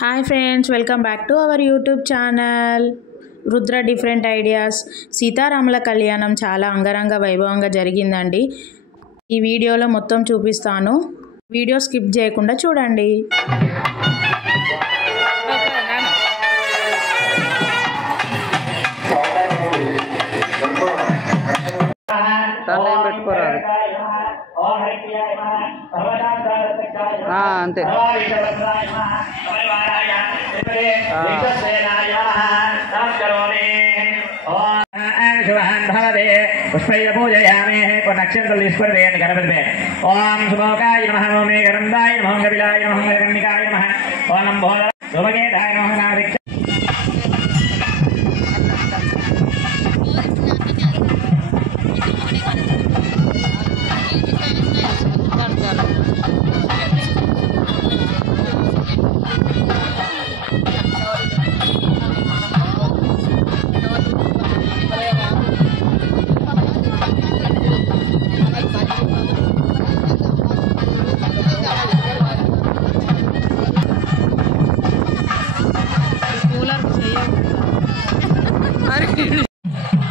Hi friends, welcome back to our YouTube channel Rudra different ideas. సీతారాముల కళ్యాణం చాలా అంగరంగ వైభవంగా జరిగిందండి. ఈ వీడియోలో మొత్తం చూపిస్తాను, వీడియో స్కిప్ చేయకుండా చూడండి. అంతే పుష్పైర పూజయామే నక్షత్రం తీసుకొని గణపతి. ఓం శుభోకాయ నమః, ఓం గరందాయ నమః, కపిలాయ నమః, కర్ణికాయ నమః, ఓం నమో శుభకేతాయ నమః.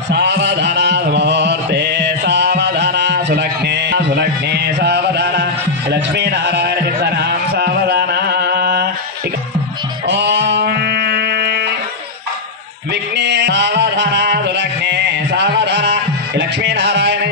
సావధాన ముహూర్తే సావధాన సులగ్నే సులగ్నే సావధాన లక్ష్మీనారాయణ చింతనాం సావధాన. ఓం విఘ్నే సావధాన సులగ్నే సావధాన లక్ష్మీనారాయణ.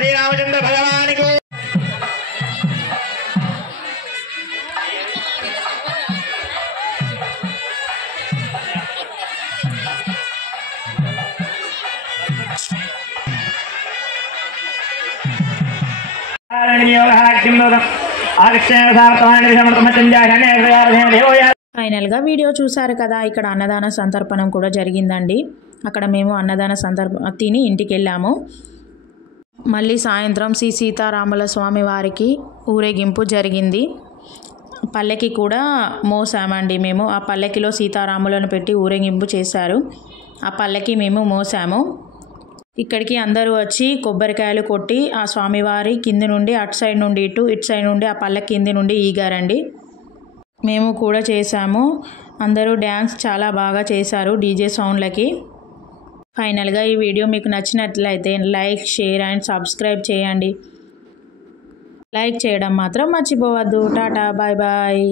శ్రీరామచంద్ర భగవానికి ఫైనల్గా వీడియో చూసారు కదా. ఇక్కడ అన్నదాన సంతర్పణం కూడా జరిగిందండి. అక్కడ మేము అన్నదాన తిని ఇంటికి వెళ్ళాము. మళ్ళీ సాయంత్రం శ్రీ సీతారాముల స్వామి వారికి ఊరేగింపు జరిగింది. పల్లెకి కూడా మోసామండి మేము. ఆ పల్లెకిలో సీతారాములను పెట్టి ఊరేగింపు చేశారు. ఆ పల్లెకి మేము మోసాము. ఇక్కడికి అందరూ వచ్చి కొబ్బరికాయలు కొట్టి ఆ స్వామివారి కింది నుండి అటు సైడ్ నుండి ఇటు సైడ్ నుండి ఆ పల్లె కింది నుండి ఈగారండి. మేము కూడా చేశాము. అందరూ డ్యాన్స్ చాలా బాగా చేశారు డీజే సౌండ్లకి. ఫైనల్గా ఈ వీడియో మీకు నచ్చినట్లయితే లైక్, షేర్ అండ్ సబ్స్క్రైబ్ చేయండి. లైక్ చేయడం మాత్రం మర్చిపోవద్దు. టాటా, బాయ్ బాయ్.